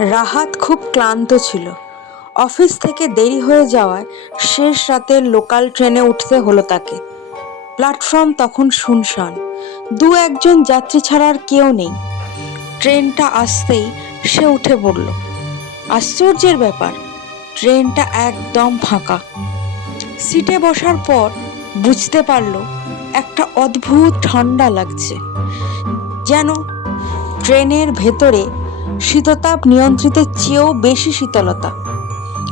রাহাত খুব ক্লান্ত ছিল। অফিস থেকে দেরি হয়ে যাওয়ায় শেষ রাতে লোকাল ট্রেনে উঠতে হলো তাকে। প্ল্যাটফর্ম তখন শুনশান। দু একজন যাত্রী ছাড়া আর কেউ নেই। ট্রেনটা আসতেই সে উঠে পড়ল। আশ্চর্যের ব্যাপার, ট্রেনটা একদম ফাঁকা। সিটে বসার পর বুঝতে পারল, একটা অদ্ভুত ঠান্ডা লাগছে। যেন ট্রেনের ভেতরে শীততাপ নিয়ন্ত্রিতের চেয়েও বেশি শীতলতা।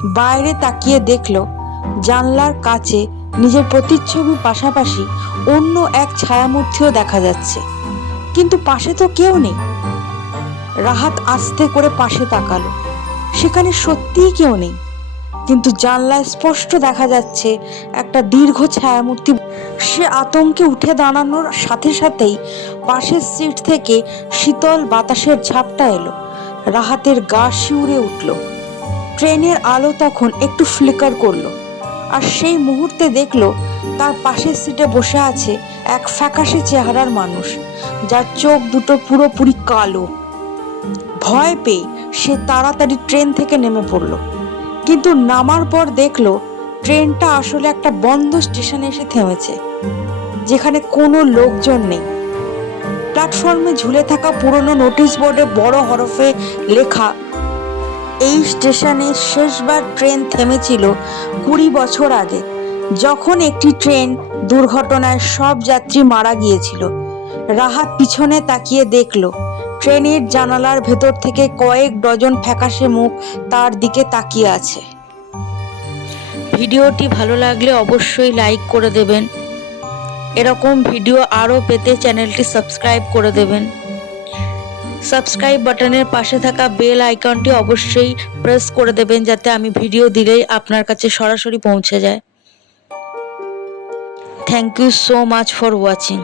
বাইরে তাকিয়ে দেখল, জানলার কাছে নিজের প্রতিচ্ছবির পাশাপাশি অন্য এক ছায়ামূর্তিও দেখা যাচ্ছে। কিন্তু পাশে তো কেউ নেই। রাহাত আস্তে করে পাশে তাকালো। সেখানে সত্যিই কেউ নেই। কিন্তু জানলায় স্পষ্ট দেখা যাচ্ছে একটা দীর্ঘ ছায়ামূর্তি। সে আতঙ্কে উঠে দাঁড়ানোর সাথে সাথেই পাশের সিট থেকে শীতল বাতাসের ঝাপটা এলো। রাহাতের গা শিউরে উঠল। ট্রেনের আলো তখন একটু ফ্লিকার করল, আর সেই মুহূর্তে দেখল তার পাশের সিটে বসে আছে এক ফ্যাকাশে চেহারার মানুষ, যার চোখ দুটো পুরোপুরি কালো। ভয় পেয়ে সে তাড়াতাড়ি ট্রেন থেকে নেমে পড়ল, কিন্তু নামার পর দেখল ট্রেনটা আসলে একটা বন্ধ স্টেশনে এসে থেমেছে, যেখানে কোনো লোকজন নেই। প্ল্যাটফর্মে ঝুলে থাকা পুরনো নোটিশ বোর্ডে বড় হরফে লেখা। এই স্টেশনে শেষবার ট্রেন থেমেছিল কুড়ি বছর আগে। যখন একটি ট্রেন দুর্ঘটনায় সব যাত্রী মারা গিয়েছিল। রাহাত পিছনে তাকিয়ে দেখল, ট্রেনের জানালার ভেতর থেকে কয়েক ডজন ফ্যাকাশে মুখ তার দিকে তাকিয়ে আছে। ভিডিওটি ভালো লাগলে অবশ্যই লাইক করে দেবেন। এরকম ভিডিও আরও পেতে চ্যানেলটি সাবস্ক্রাইব করে দেবেন। সাবস্ক্রাইব বাটনের পাশে থাকা বেল আইকনটি অবশ্যই প্রেস করে দেবেন যাতে আমি ভিডিও দিলেই আপনার কাছে সরাসরি পৌঁছে যায়। Thank you so much for watching